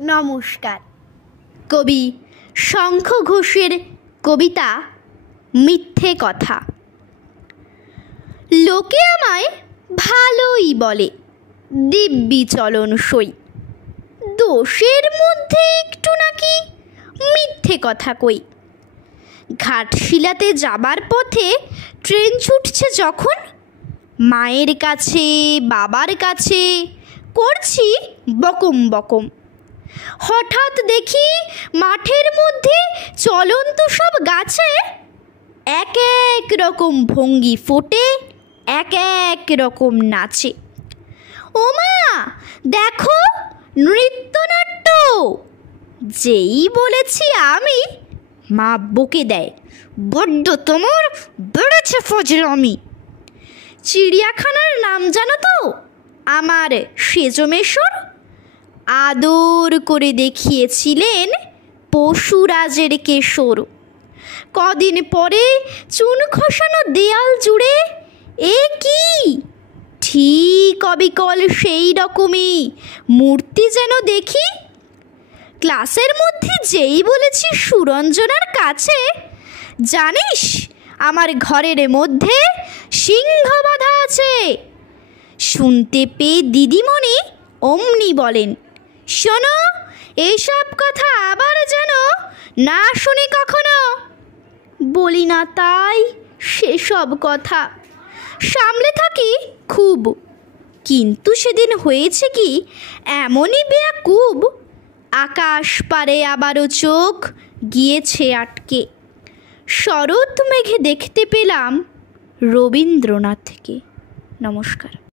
নমস্কার। কবি শঙ্খ ঘোষের কবিতা মিথ্যে কথা। লোকে আমায় ভালোই বলে, দিব্যি চলন সই, দোষের মধ্যে একটু নাকি মিথ্যে কথা কই। ঘাটশিলাতে যাবার পথে ট্রেন ছুটছে যখন, মায়ের কাছে বাবার কাছে করছি বকম বকম। হঠাৎ দেখি মাঠের মধ্যে চলন্ত সব গাছে এক এক রকম ভঙ্গি ফোটে, এক এক রকম নাচে। ওমা দেখো নৃত্যনাট্য! যেই বলেছি আমি, মা বকে দেয়, বড্ড তোমার বেড়েছে ফজলামি। চিড়িয়াখানার নাম জানো তো আমার সেজমেশ্বর? আদর করে দেখিয়েছিলেন পশুরাজের কেশর। কদিন পরে চুন খসানো দেয়াল জুড়ে এ কি ঠিক অবিকল সেই রকমই মূর্তি যেন দেখি। ক্লাসের মধ্যে যেই বলেছি সুরঞ্জনার কাছে, জানিস আমার ঘরের মধ্যে সিংহ বাঁধা আছে। শুনতে পেয়ে দিদিমণি অমনি বলেন, শোনো এইসব কথা আবার যেন না শুনি কখনো। বলি না তাই সেসব কথা, সামলে থাকি খুব। কিন্তু সেদিন হয়েছে কি এমনই বেয়াকুব, আকাশ পারে আবারও চোখ গিয়েছে আটকে। শরৎ মেঘে দেখতে পেলাম রবীন্দ্রনাথকে। নমস্কার।